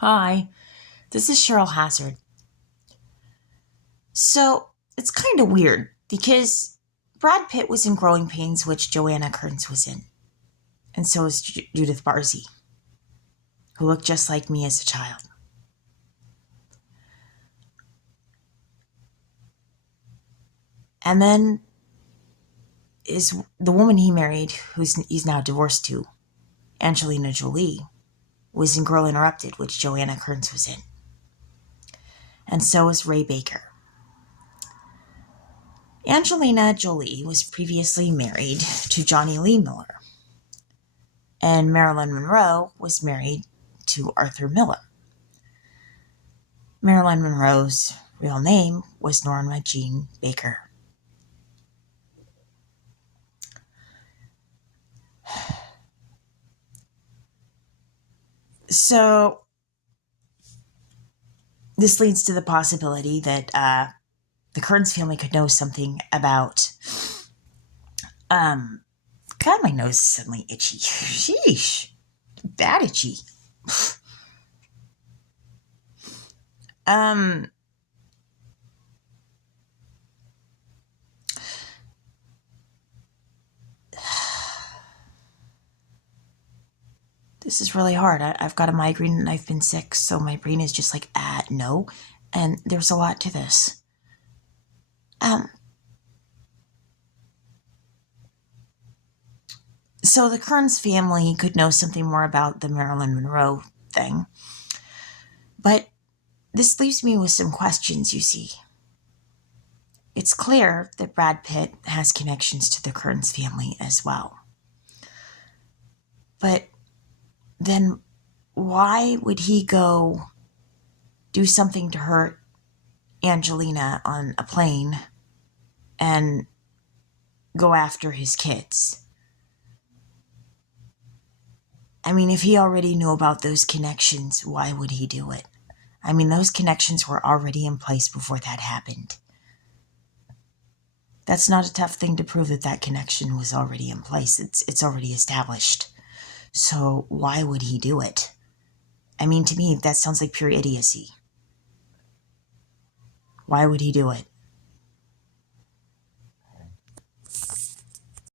Hi, this is Cheryl Hazard. So it's kind of weird because Brad Pitt was in Growing Pains, which Joanna Kerns was in, and so is Judith Barzey, who looked just like me as a child. And then is the woman he married, he's now divorced to, Angelina Jolie, was in Girl Interrupted, which Joanna Kerns was in, and so is Ray Baker. Angelina Jolie was previously married to Johnny Lee Miller, and Marilyn Monroe was married to Arthur Miller. Marilyn Monroe's real name was Norma Jean Baker. So this leads to the possibility that the Kerns family could know something about. God, my nose is suddenly itchy. Sheesh, that itchy. Um, this is really hard. I've got a migraine and I've been sick, so my brain is just like, no. And there's a lot to this. Um, so the Kerns family could know something more about the Marilyn Monroe thing. But this leaves me with some questions, you see. It's clear that Brad Pitt has connections to the Kerns family as well. But then why would he go do something to hurt Angelina on a plane and go after his kids? I mean, if he already knew about those connections, why would he do it? I mean, those connections were already in place before that happened. That's not a tough thing to prove that connection was already in place. It's already established. So why would he do it? I mean, to me, that sounds like pure idiocy. Why would he do it?